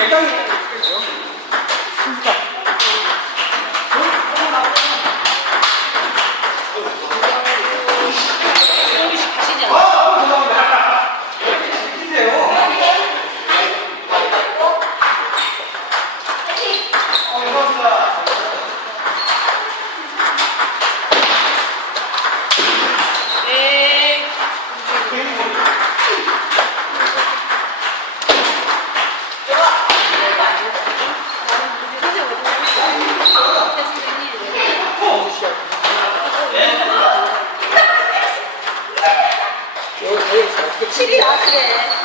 metal 칠이야 그래.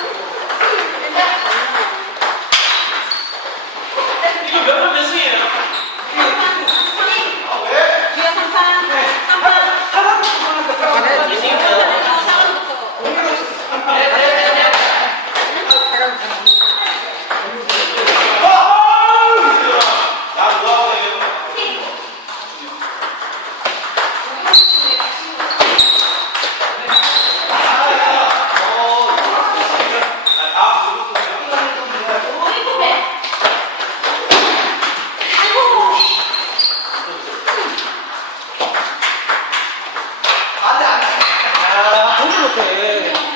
아우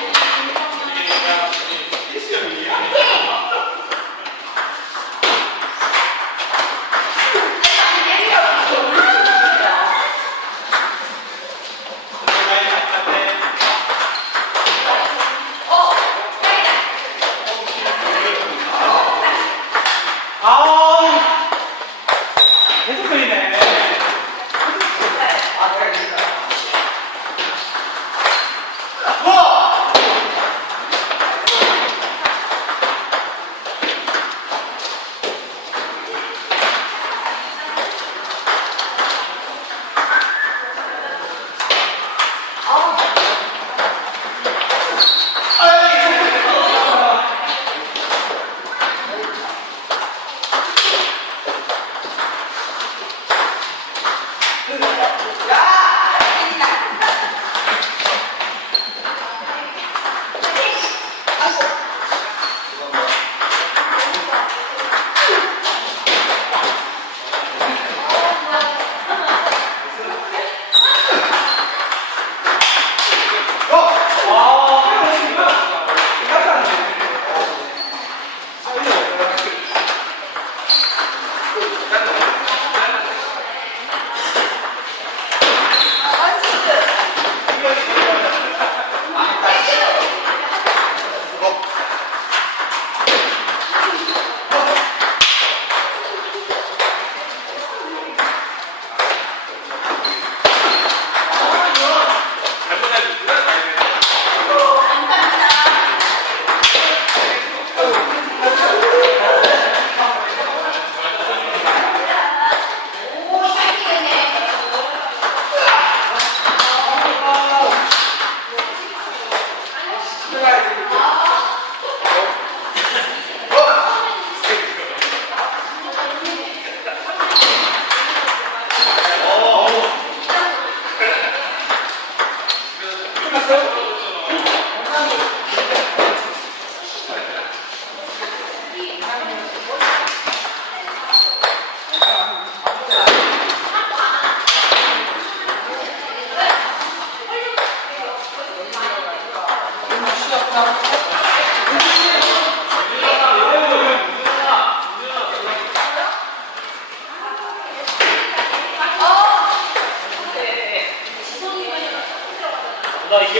나이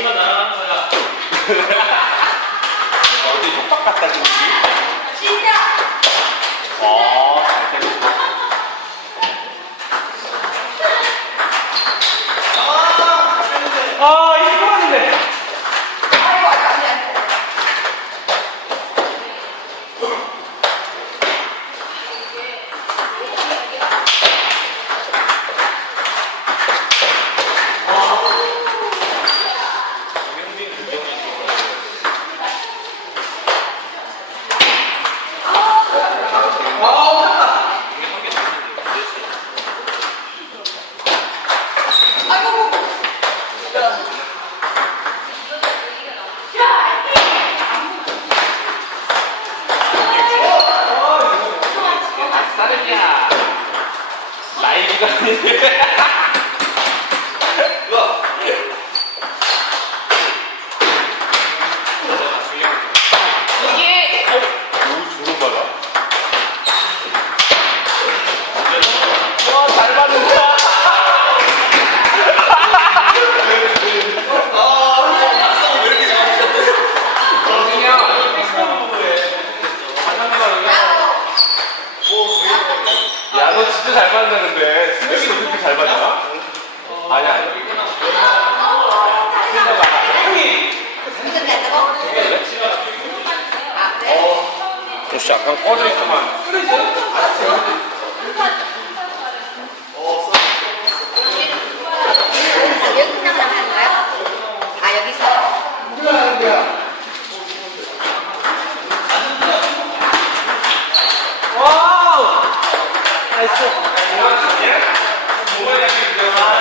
나랑 하는 거야 어디 협박 같다 지금 นี้ดีกว่า 그럼 꺼져있구만. 여기 그냥 나가는가요? 아 여기서? 뭐가 이렇게 되나?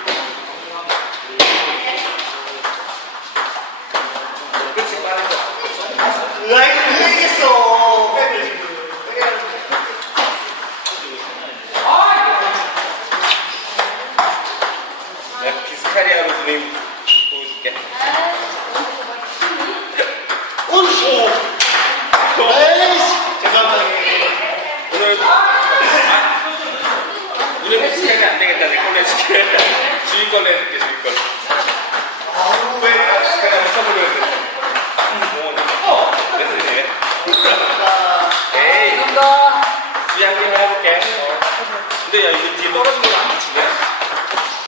Nicolás, que